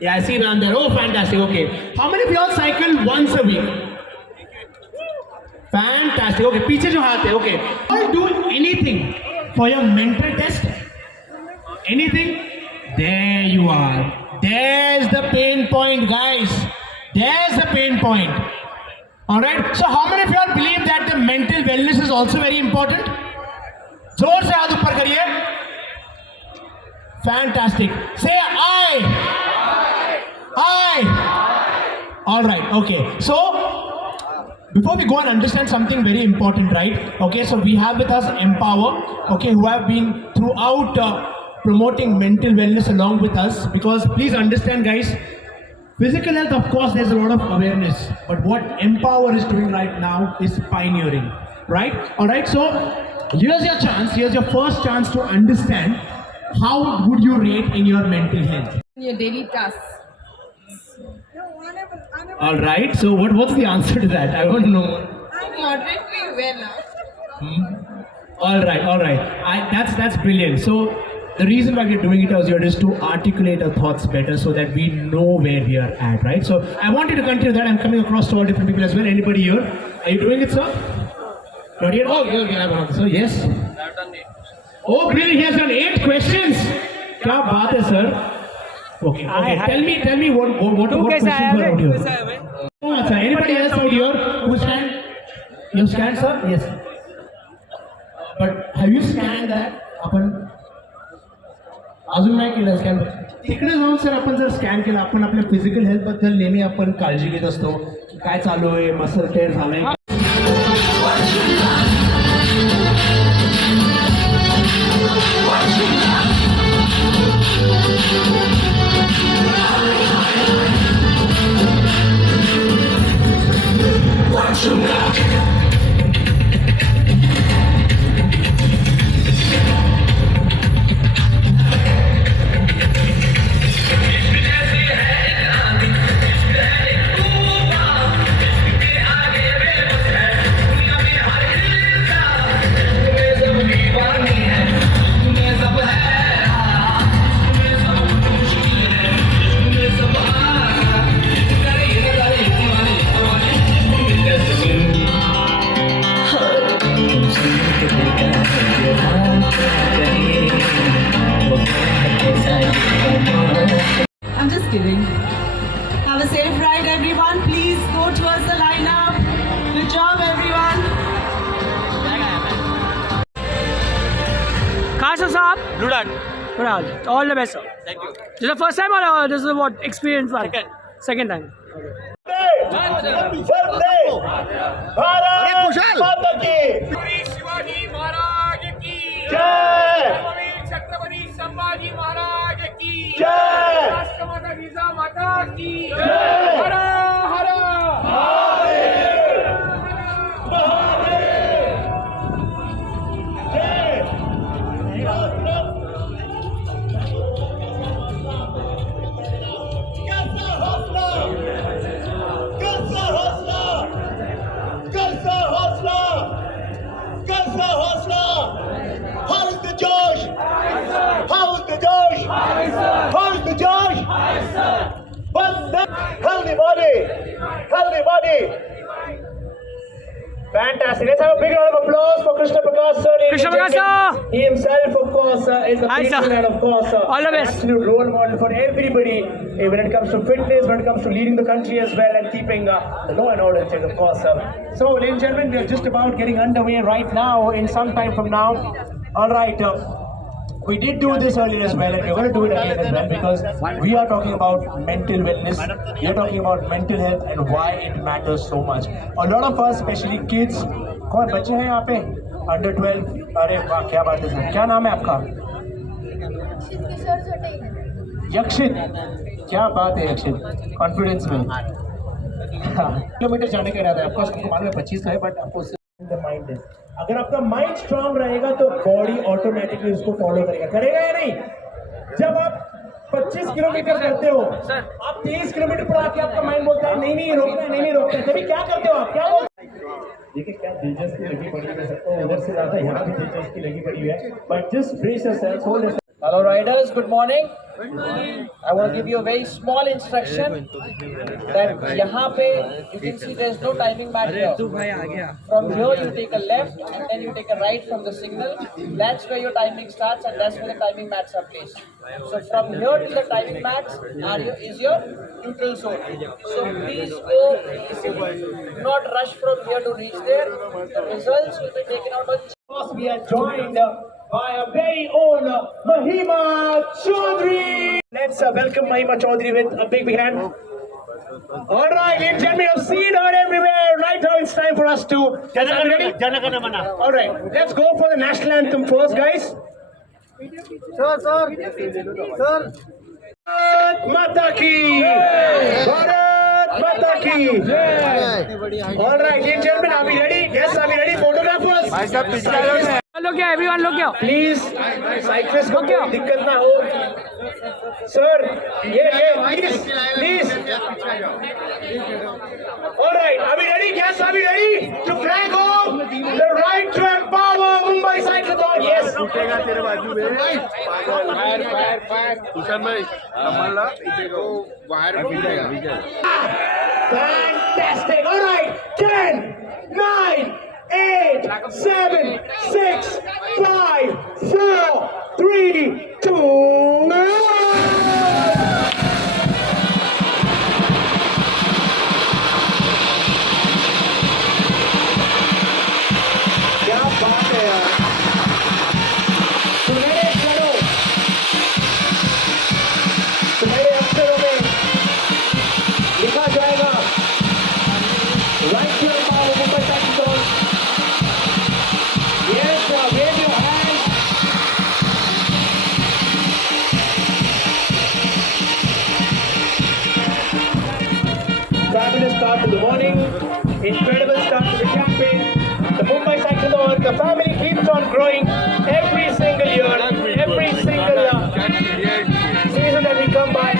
Yeah, I see around there. Oh, fantastic. Okay. How many of y'all cycle once a week? Fantastic. Okay. पीछे जो हाथ है. Okay. All do anything for your mental test? Anything? There you are. There's the pain point, guys. There's the pain point. Alright. So how many of y'all believe that the mental wellness is also very important? जोर से हाथ ऊपर करिए. Fantastic. Say I. All right. Okay. So before we go and understand something very important, right? Okay. So we have with us Empower. Okay, who have been throughout promoting mental wellness along with us. Because please understand, guys. Physical health, of course, there's a lot of awareness. But what Empower is doing right now is pioneering. Right? All right. So here's your chance. Here's your first chance to understand how would you rate in your mental health. Your daily tasks. All right. So what's the answer to that? I don't know. I'm moderately well. All right. That's brilliant. So the reason why we're doing it is just to articulate our thoughts better, so that we know where we are at, right? So I want you to continue that. I'm coming across to all different people as well. Anybody here? Are you doing it, sir? Not yet. Oh, you have an answer. Yes. I've done it. Oh, brilliant. He has done 8 questions. क्या बात है, sir? Okay. Tell me what questions were out here. Oh, sir. Anybody else out here who scanned? You scanned, sir? Yes. But have you scanned that? आपण अजून नाही केलं scan. तिकडे जाऊन sir आपण जर स्कॅन केलं, आपण आपल्या फिजिकल हेल्थ बद्दल नेहमी आपण काळजी घेत असतो की काय चालू आहे, मसल टेअर झालंय. I'm just kidding. Have a safe ride, everyone. Please go towards the lineup. Good job, everyone. Kasa Saab, Blue Dart. all the best, sir. Thank you. This is the first time or this is what experience one? Second time. Shivaji Maharaj की जय. छत्रपती संभाजी महाराज की जय. राष्ट्रमाता जिजामाता की जय. हर हर Fantastic. Let's have a big round of applause for Krishna Prakash sir. Krishna Prakash sir. He himself, of course, is a Hi, sir. patron and, of course, All the an best. absolute role model for everybody when it comes to fitness, when it comes to leading the country as well, and keeping the law and order in check, of course. So, ladies and gentlemen, we are just about getting underway right now. In some time from now, all right. we did do this earlier as well, and we're going to do it again as well, because we are talking about mental wellness, we are talking about mental health and why it matters so much. A lot of us, especially kids, कौन बच्चे हैं यहाँ पे under 12? अरे वाह, क्या बात है सर, क्या नाम है आपका? यक्षित, क्या बात है यक्षित, कॉन्फिडेंस में किलोमीटर जाने का इरादा है आपका, उसको मालूम है 25 है, बट आपको द माइंड है, अगर आपका माइंड स्ट्रांग रहेगा तो बॉडी ऑटोमेटिकली उसको फॉलो करेगा, करेगा या नहीं? जब आप 25 किलोमीटर करते हो, आप 23 किलोमीटर पर आके आपका माइंड बोलता है नहीं नहीं रोकना है, नहीं नहीं रोकना है, तभी क्या करते हो आप, क्या बोलते हो? देखिए क्या दिलचस्पी लगी पड़ी है सबको, उधर से ज्यादा यहाँ भी दिलचस्पी लगी पड़ी है, but just brace yourself, hold yourself. Hello riders, good morning. I will give you a very small instruction that यहाँ पे you can see there is no timing mat here. From here you take a left and then you take a right from the signal. That's where your timing starts and that's where the timing mats are placed. So from here to the timing mats is your neutral zone. So please go easy. Do not rush from here to reach there. The results will be taken out on. We are joined by our very own Mahima Chaudhary. Let's welcome Mahima Chaudhary with a big hand. All right, ladies and gentlemen, I've seen her everywhere. Right now, it's time for us to. Ready? All right, let's go for the national anthem first, guys. Sir. Bharat Mata ki. Bharat Mata ki. All right, ladies and gentlemen, are we ready? Yes, are we ready? Photographers. Look here, everyone, look here. Please cyclist को कोई दिक्कत ना हो sir, ये please. Alright, are we ready? Yes, are we ready to flag off the right to empower Mumbai Cyclothon? Yes. उठेगा तेरे बाजू में फायर तुषार भाई संभालना इधर को वायर पीटेगा. Fantastic. All right, 10, 9, 8, 7, 6, 5, 4, 3, 2, 1. क्या बात है यार, सुनहरे अक्षरों में लिखा जाएगा right to empower Mumbai cyclothon. Yes, wave your hands. Fabulous start to the morning. Incredible start to the campaign. The Mumbai Cyclothon, the family keeps on growing every single year, every single season that we come by.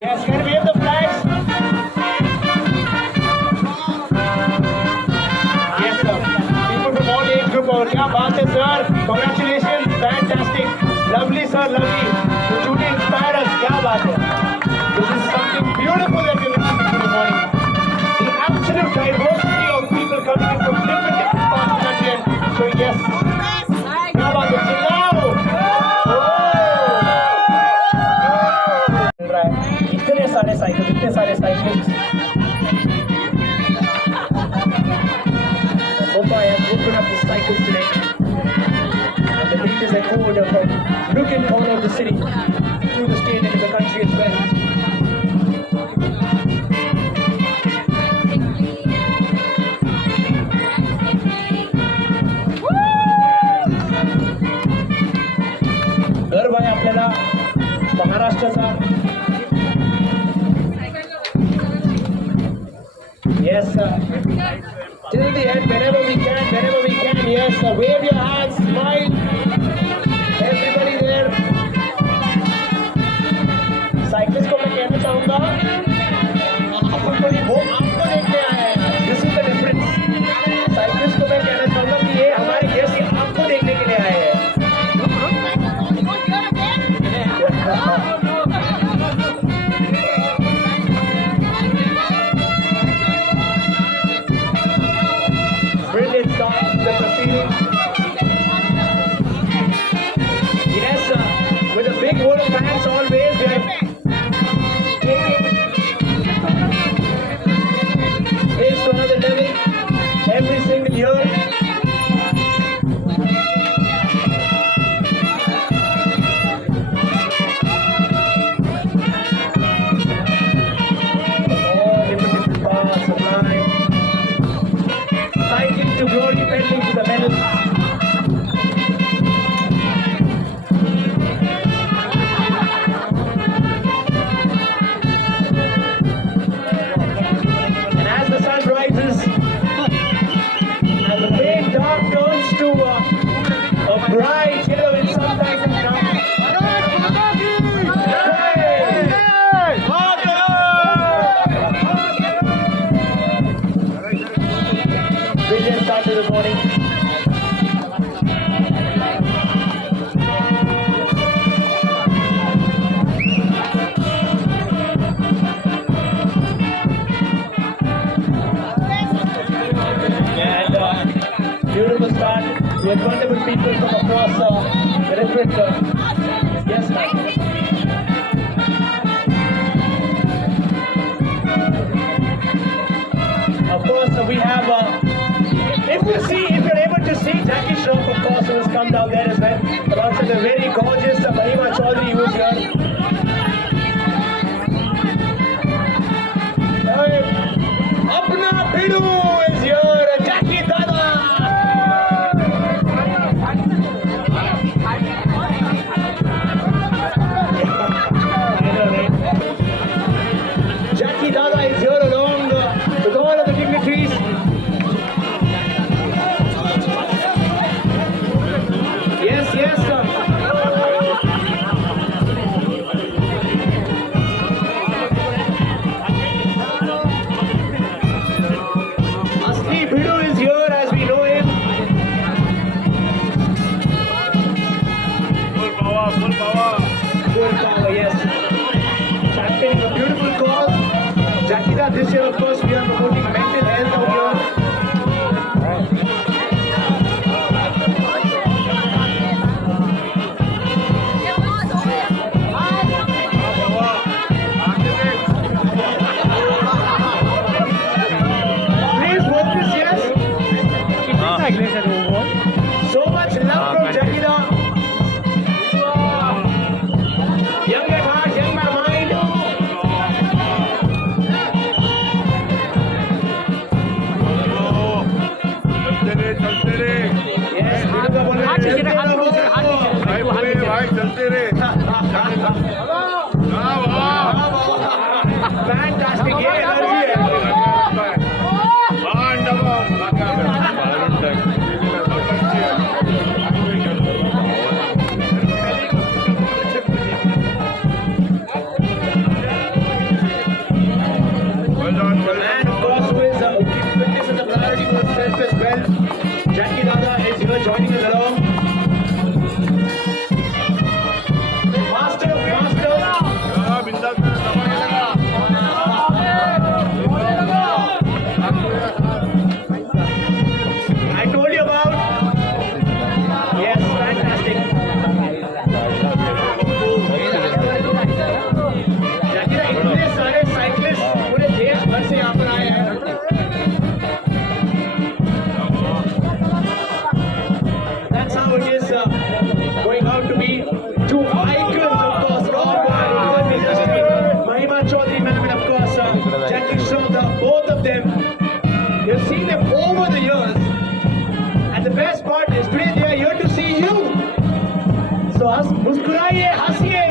Yes, can we have the flags? और क्या बात है sir, congratulations, fantastic, lovely sir, lovely, the shooting inspired us, क्या बात है, this is something beautiful that we're listening to this morning, the absolute diversity of people coming in from different parts of the country and showing yes, क्या बात है, चिल्लाओ, इतने सारे cycle, इतने सारे cycle, Mumbai has woken up the cycles today, and the leaders are forward of a nook and corner of the city, through the state and in the country as well. गर्व आहे आपल्याला महाराष्ट्राचा. Yes, sir. Till the end, whenever we can, yes, sir. Wave your hands, smile. Everybody there. Cyclist को मैं कहना चाहूँगा, वो आपको देखने आए हैं. This is the difference. Cyclist को मैं कहना चाहूँगा कि ये हमारे देश के आपको देखने के लिए आए हैं. Brilliant start to the proceedings. bright yellow in some places now. Brilliant start to the morning. Beautiful start. We have wonderful people from across the different. Yes, ma'am. Of course, we have. If you're able to see Jackie Shroff, of course, who has come down there as well. Alongside the very gorgeous Mahima Chaudhary, who's here. Apna Bhidu is here. Jackie Dada. Jackie Dada is here along with all of the dignitaries. Yes, yes, sir. Asli Bhidu is here as we know him. Full power, yes. Championing a beautiful cause. Jackie Dada, this year, of course, we are promoting mental health out here. Please focus, yes. So much love from Jackie Dada. Young at heart, young at mind. Yes, Bhidu का बोलना चलते रहो। भाई चलते रहे Fantastic, ये energy है। And of course, who is keeps fitness as a priority for himself as well. Jackie Dada is here joining us along. Faster, faster. I told you about. Yes, fantastic. Jackie Dada, इतने सारे cyclists पूरे देश भर से यहाँ पर आए हैं. That's how it is going out to be two icons, of course, Mahima Chaudhary, ma'am, and of course Jackie Shroff, both of them. You've seen them over the years, and the best part is today they are here to see you. So मुस्कुराइए, हंसिए.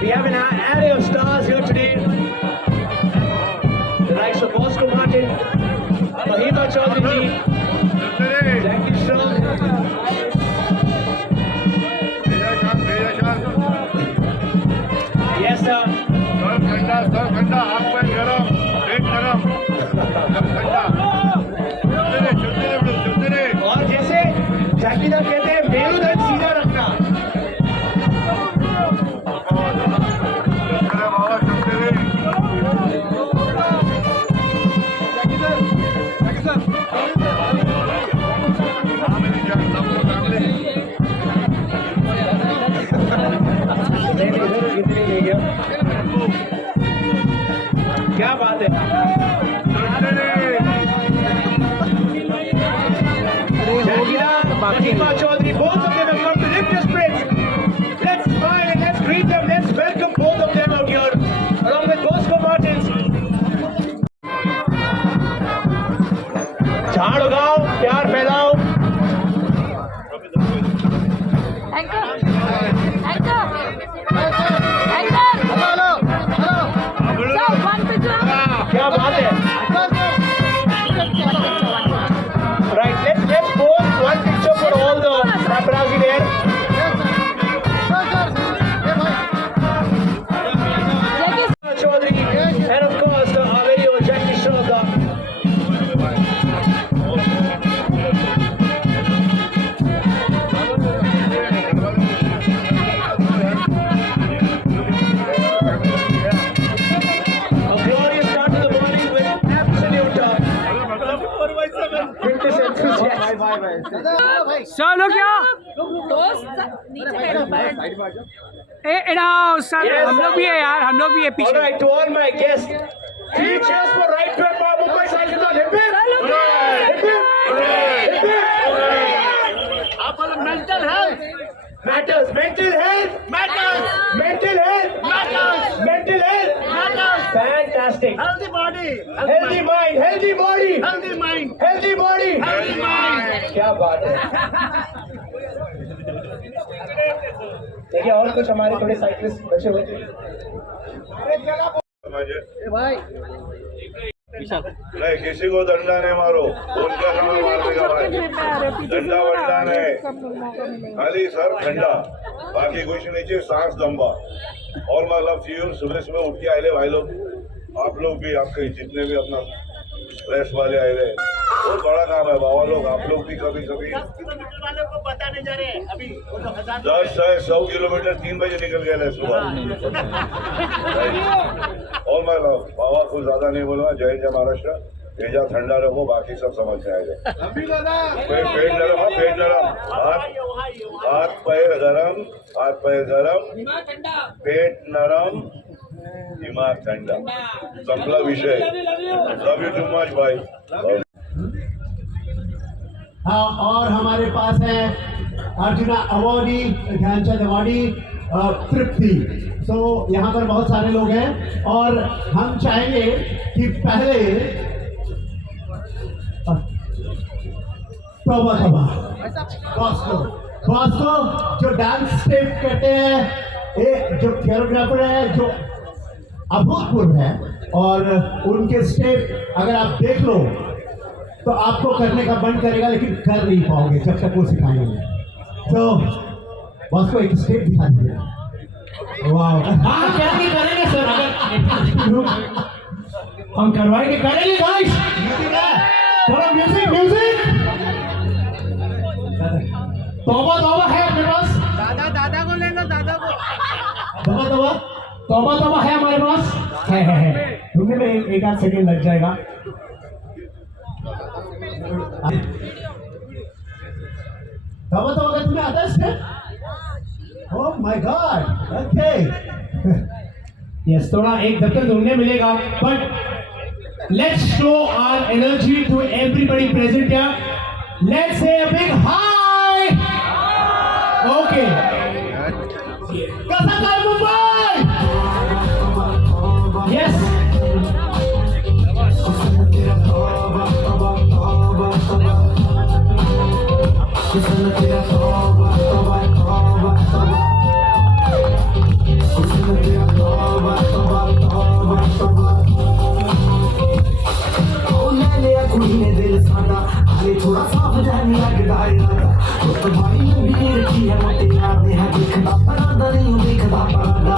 We have an array of stars here today. The likes of Bosco Martin, Mahima Chaudhary ji, Jackie Shroff. Yes, sir. ठंडा हाथ पैर गरम पेट गरम ठंडा चलते रहे और जैसे जैकी दत्त कहते हैं मेरुदंड सीधा रखना. क्या बात है. Mahima Chaudhary, both of them have come to lift your spirits. Let's smile and let's greet them. Let's welcome both of them out here, along with Bosco Martins. झाड़ उगाओ, प्यार फैलाओ. Anchor! Anchor! Anchor! Hello! Sir, one picture! क्या बात है. चलो क्या sir हम लोग भी है यार, हम लोग भी है पीछे. Alright, to all my guests, 3 cheers for right to Empower Mumbai Cyclone. Hip hip! Hip hip! mental health Matters. Mental health matters. Mental health Matters. Mental health Matters. Fantastic. Healthy body. Healthy mind. Healthy body. Healthy mind. Healthy body. Healthy mind. क्या बात है. देखिए और कुछ हमारे थोड़े cyclist बचे हुए थे. नहीं, किसी को डंडा नहीं मारो, उनका समय मारने का भाई. डंडा वंडा नहीं, खाली सर ठंडा, बाकी कुछ नीचे सांस दम्बा. और मैं लव यू. सुबह सुबह उठ के आए भाई लोग, आप लोग भी, आपके जितने भी अपना प्रेस वाले आए रहे, बहुत बड़ा काम है बाबा लोग. आप लोग भी कभी कभी वालों को बताने जा रहे हैं अभी 10-100 किलोमीटर 3 बजे निकल गए सुबह. और मैं बाबा कुछ ज्यादा नहीं बोलूंगा. जय जय महाराष्ट्र. भेजा ठंडा रखो, बाकी सब समझ में आएगा. पेट नरम, पेट नरम, हाथ पैर गरम, हाथ पैर गरम, पेट नरम, दिमाग ठंडा. संपला विषय. लव यू टू मच भाई. हाँ, और हमारे पास है अर्जुना अवॉर्डी, ध्यानचंद अवॉर्डी तृप्ति. तो यहाँ पर बहुत सारे लोग हैं और हम चाहेंगे कि पहले तौबा बॉस्को जो डांस स्टेप करते हैं, एक जो कोरियोग्राफर है जो अभूतपूर्व है, और उनके स्टेप अगर आप देख लो तो आपको करने का मन करेगा, लेकिन कर नहीं पाओगे जब तक वो सिखाएंगे. तो बॉस को एक स्टेप दिखा दीजिए. वाह, हाँ करेंगे सर, अगर हम करवाएंगे, करेंगे गाइस. थोड़ा म्यूजिक म्यूजिक. तौबा तौबा है अपने पास. दादा को ले लो, दादा को. तौबा है हमारे पास. है तुमने में एक आध सेकेंड लग जाएगा. तौबा का तुम्हें आता है step? Oh my god. Okay yes, थोड़ा एक धक्का ढूंढने मिलेगा, but let's show our energy to everybody present here. Let's say a big hi. Okay, कसा काय मुंबई. यस, थोड़ा साफ जाने लगता है तो भाई भी रखी है मत यार ने है देखदा परादा नहीं देखदा परादा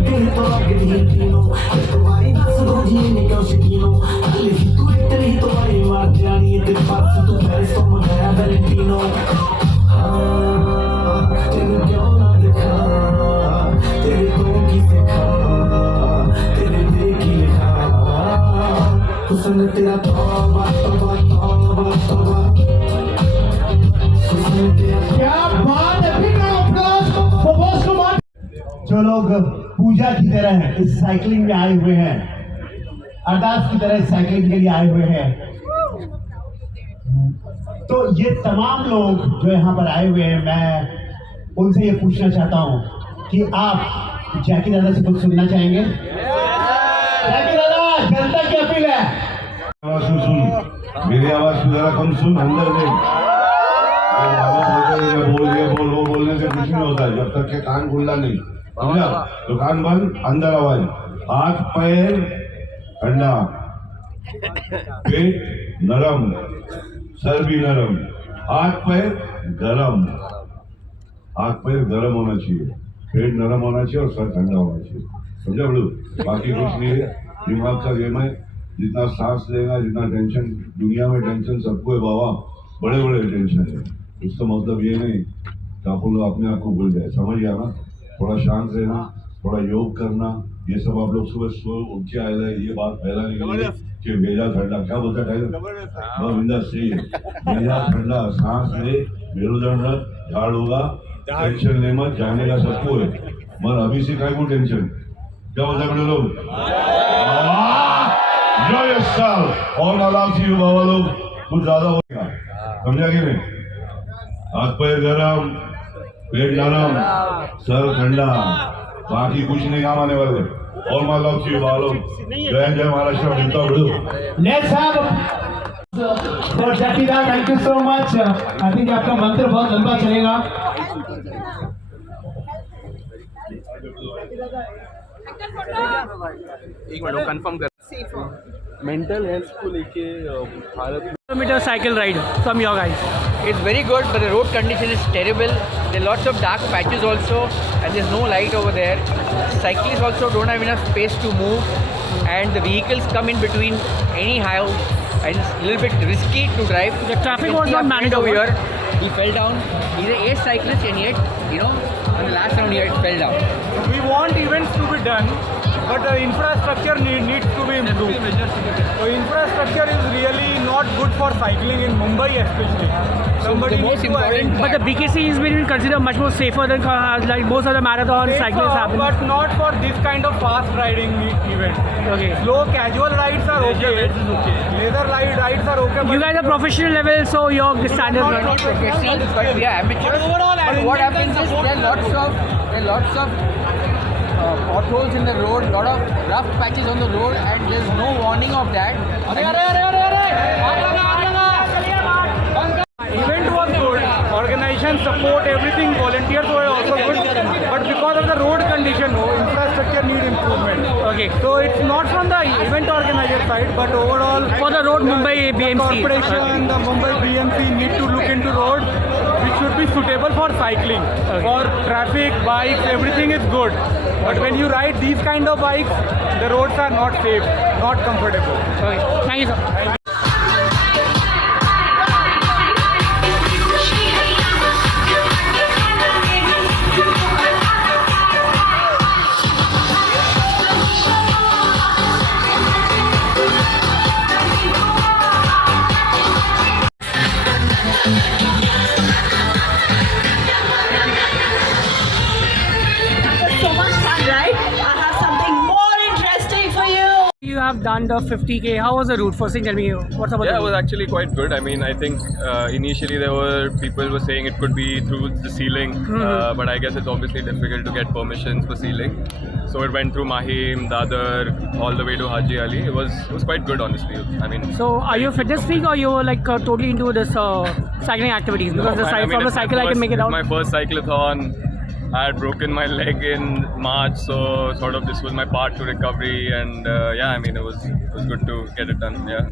दिल तो लगदी तीनों तो भाई दस दो जी ने क्यों शकीनो अल्ले तू इतनी तो भाई मार जानी ते पास तू मेरे सो गया वैलेंटिनो. तेरे क्यों ना दिखा, तेरे को की सिखा, तेरे दिल की लिखा हुस्न तेरा. तौबा तौबा तौबा तौबा. क्या बात है. Big applause for Bosco. जो लोग पूजा की तरह इस साइकिलिंग में आए हुए हैं, अरदास की तरह साइकिलिंग के लिए आए हुए हैं, तो ये तमाम लोग जो यहाँ पर आए हुए हैं, मैं उनसे ये पूछना चाहता हूँ कि आप जैकी दादा से कुछ सुनना चाहेंगे? जैकी दादा, जनता की अपील है. आवाज सुन, मेरी आवाज को जरा कम सुन. अंदर में बोल वो बोलने से कुछ नहीं होता है जब तक के कान खुला नहीं. समझा? तो कान बंद, अंदर आवाज. हाथ पैर ठंडा, पेट नरम, सर भी नरम, हाथ पैर गरम. हाथ पैर गरम होना चाहिए, पेट नरम होना चाहिए और सर ठंडा होना चाहिए. समझा बड़ू? बाकी कुछ नहीं है. दिमाग का गेम है. जितना सांस लेगा, जितना टेंशन, दुनिया में टेंशन सबको है बाबा, बड़े बड़े टेंशन है. उसका मतलब ये नहीं कि आप लोग अपने आप को भूल जाए. समझ गया ना? थोड़ा शांत रहना, थोड़ा योग करना, ये सब आप लोग सुबह उठ के आए. ये बात पहला नहीं कि मेरा ठंडा क्या बोलता टाइगर बिंदास से मेरा ठंडा सांस ले मेरुदंड रख झाड़ होगा टेंशन ले मत जाने का सबको है मगर अभी से काय को टेंशन क्या बोलता है लोग और आराम से बाबा लोग कुछ ज्यादा होगा समझा कि नहीं हाथ पैर गरम पेट नरम सर ठंडा बाकी कुछ नहीं काम आने वाले और मान लो सी बाबा लोग जय महाराष्ट्र मिलता बड़ो Let's have for Jackie-da, thank you so much. I think आपका मंत्र बहुत लंबा चलेगा. एक मिनट कंफर्म कर मेंटल हेल्थ को लेके Bharat Kilometer cycle ride from your guys. It's very good, but the road condition is terrible. There are lots of dark patches also, and there's no light over there. Cyclists also don't have enough space to move, and the vehicles come in between anyhow, and it's a little bit risky to drive. The traffic was not managed over over here. He fell down. He's an ace cyclist, and yet, on the last round here, it fell down. We want events to be done, but the infrastructure needs to be improved. So infrastructure is really not good for cycling in Mumbai especially. Somebody the most needs to important arrange- But the BKC is being considered much more safer than like most of the marathon Safer, cyclists happen. but not for this kind of fast riding event. Okay. Slow casual rides are okay. Leather rides are okay. You but guys are professional level, so your standards Not are not. professional, but we are amateurs. But what happens is there are lots of potholes in the road, lot of rough patches on the road, and there's no warning of that. Event was good. Organization support, everything. Volunteers were also good. But because of the road condition, infrastructure need improvement. Okay. So it's not from the event organizer side, but overall For the road, Mumbai BMC. corporation, the Mumbai BMC need to look into roads which should be suitable for cycling. For traffic, bikes, everything is good. But when you ride these kind of bikes, the roads are not safe, not comfortable. Okay. Thank you, sir. So much fun, right? I have something more interesting for you. You have done the 50k. How was the route? First thing, tell me what's about Yeah, the it was route? actually quite good. I mean, I think initially there were people were saying it could be through the ceiling, but I guess it's obviously difficult to get permissions for ceiling. So it went through Mahim, Dadar, all the way to Haji Ali. It was quite good, honestly. I mean, So, are you a fitness freak or you're like totally into this cycling activities? Because no, I mean, from the it's my cycle I can first- make it it's out. my first cyclathon. I had broken my leg in March, so sort of this was my part to recovery, and yeah, I mean, it was good to get it done. Yeah.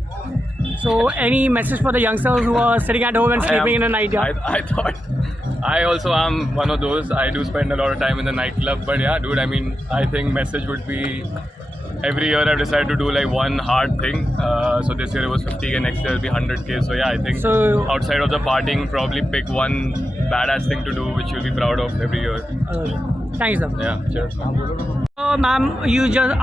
So, any message for the youngsters who are sitting at home and sleeping in the night? Yeah? I thought I also am one of those. I do spend a lot of time in the nightclub, but yeah, dude. I mean, I think message would be every year I've decided to do like one hard thing. So this year it was 50k, next year it'll be 100k. So yeah, I think So- outside of the partying, probably pick one badass thing to do, which you'll be proud of every year. Thanks, sir. Yeah, cheers. Ma'am,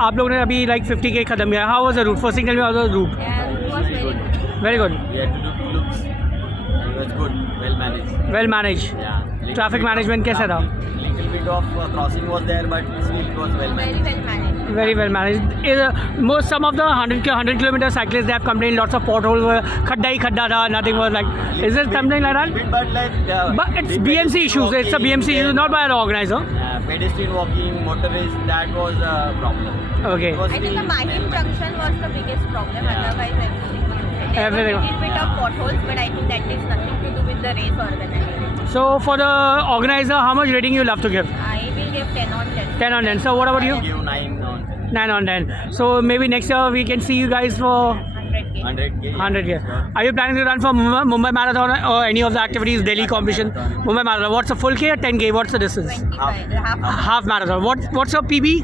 आप लोगों ने अभी like 50k खत्म किया. How was the route? First thing, tell me how was the route? Yeah, it was very good. Very good. We had to do 2 loops. It was good, well managed. Well managed. Yeah. Little Traffic bit management of कैसा था? Little bit of crossing was there, but still it was well Very managed. well managed. Very well managed. Some of the 100 kilometer cyclists, they have complained lots of potholes were khadda hi khadda tha, nothing was like. Is it something like that? Bit, but like. But it's the BMC pedestrian issues. It's a walking, BMC issue, not by an organizer. Pedestrian walking, motorists, that was a problem. Okay. It was I think the still- Mahim junction was the biggest problem. Otherwise, everything was okay. There were Everything. a little bit of potholes, but I think that is nothing to do with the race organizer. So for the organizer, how much rating you love to give? I will give 10 on 10. 10 on 10. So what about you? I give 9 on 9 on 10. So maybe next year we can see you guys for 100k. 100k. 100 Are you planning to run for Mumbai Marathon or any of the activities, Delhi competition? Mumbai Marathon. What's a full K or 10K? What's the distance? 25. Half. Half marathon. What's your PB?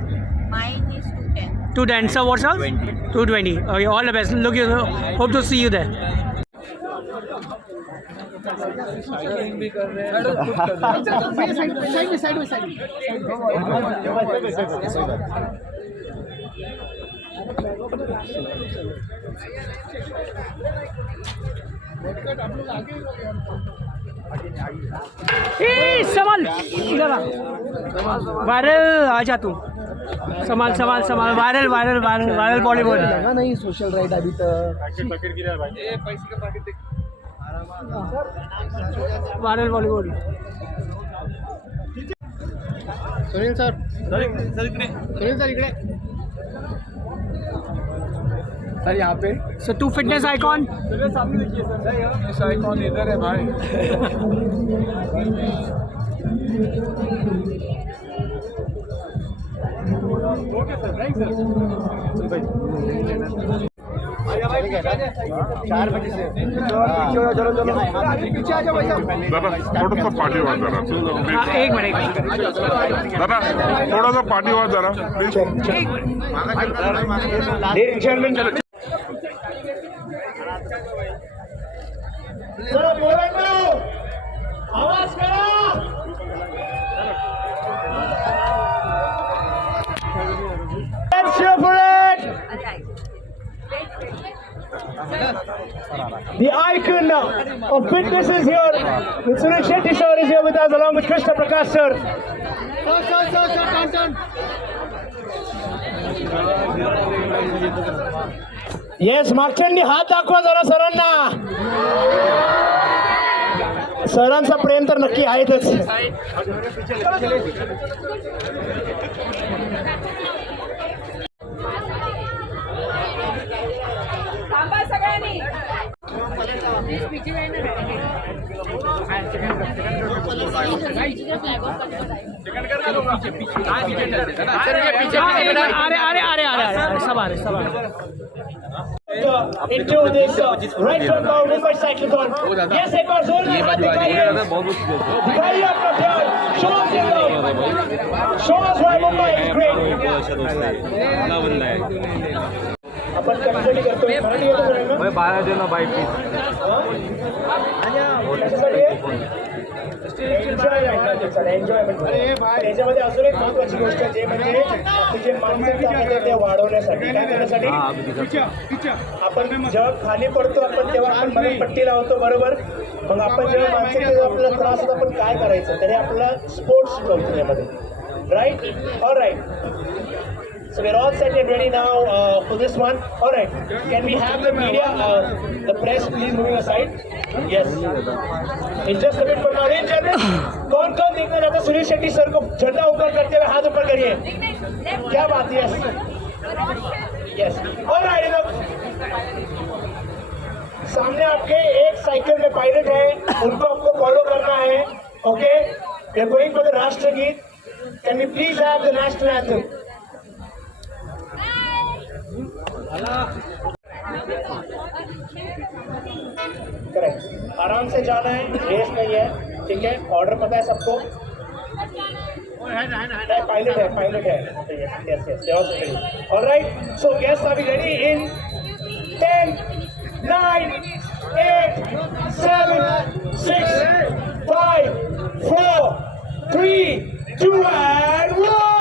Mine is 210. 210. So what's yours? 20. 220. Okay, all the best. Hope to see you there. संभाल इधर आ viral आ जा तू संभाल संभाल संभाल viral viral viral viral Bollywood नहीं social right अभी तक वायरल बॉलीवुड सुनील सर इकडे सर यहाँ पे सो टू फिटनेस आइकॉन इस आइकॉन इधर है भाई चार बजे से चलो पीछे आ जाओ भैया दादा थोड़ा सा पार्टी हुआ जरा एक मिनट दादा थोड़ा सा पार्टी हुआ जरा प्लीज आवाज करा The icon of fitness is here. Sunil Shetty sir is here with us along with Krishna Prakash sir. Yes, मागच्यांनी हात दाखवा जरा सरांना. सरांचा प्रेम तर नक्की आहेतच. थांबा सगळ्यांनी अरे अरे अरे अरे सब आ रहे सब आ रहे Into this right from now Mumbai Cyclone. Yes, एक बार जोर से हाथ दिखाइए. दिखाइए अपना प्यार. Show us your love. Show us why Mumbai is great. अपन कशासाठी करतोय? मराठी येतो सगळ्यांना? मैं 12 देना भाई प्लीज त्याच्यामध्ये अजून एक महत्वाची गोष्ट जे म्हणजे तुझे मानसिकता ते वाढवण्यासाठी काय करण्यासाठी आपण जेव्हा खाली पडतो आपण तेव्हा आपण मध्ये पट्टी लावतो बरोबर मग आपण जेव्हा मानसिकतेचा आपल्याला त्रास होतो आपण काय करायचं तरी आपल्याला स्पोर्ट्स शिकवतो त्यामध्ये right all right So we're all set and ready now for this one. All right. Can we have the media, the press, please moving aside? Yes. In just a bit from now, in general, कौन देखना चाहता है Sunil Shetty sir को झंडा ऊपर करते हुए हाथ ऊपर करिए. क्या बात है? Yes. All right. सामने आपके एक साइकिल में पायलट है, उनको आपको फॉलो करना है. Okay. We are going for the राष्ट्रगीत. Can we please have the national anthem? Correct आराम से जाना है रेस नहीं है ठीक है ऑर्डर पता है सबको पायलट है yes yes alright so guest are we ready in 10 9 8 7 6 5 4 3 2 and 1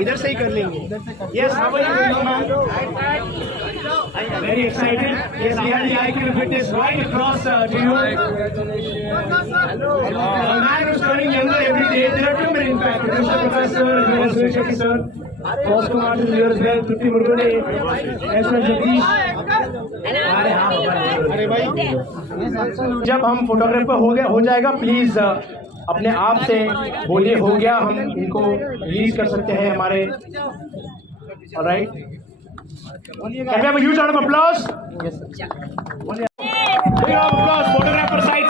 इधर से ही कर लेंगे. Yes, how are you, ma'am? Very excited. Yes, we have the IQ Fitness right across to you. A man who's turning younger every day. There are two men, in fact. Mr. Professor, as well as Suresh Shetty, sir. Boss Kumar is here as well. Tutti Murgune, as well as Jagdish. अरे हाँ, अरे भाई, जब हम photographer हो जाएगा, please अपने आप से बोलिए हो गया, हम इनको रिलीज कर सकते हैं हमारे. Alright, can we have a huge round of applause? Yes, sir. Big round of applause. Photographer side.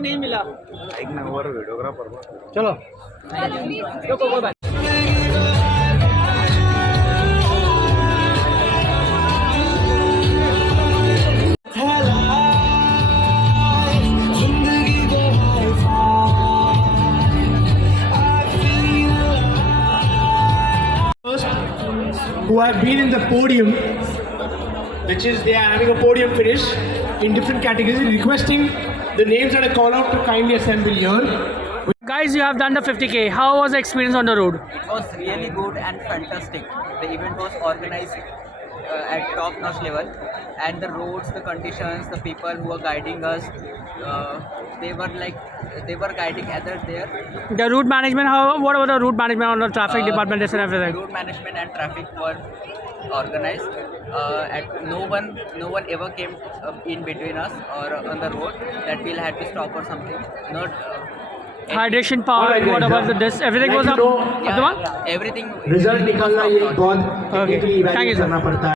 नहीं मिला. चलो. Who have been in the podium, which is they are having a podium finish in different categories, requesting the names that I call out to kindly assemble here. Guys, you have done the 50K. How was the experience on the road? It was really good and fantastic. The event was organized at top-notch level, and the roads, the conditions, the people who were guiding us, they were guiding others there. The route management, what about the route management on the traffic department and everything? Road management and traffic were organized. No one ever came in between us or on the road that we'll have to stop or something. Not Hydration power, Alright, what guys, about this? Everything was up. everything. Result निकालना ये बहुत Okay. Thank you, sir. करना पड़ता है.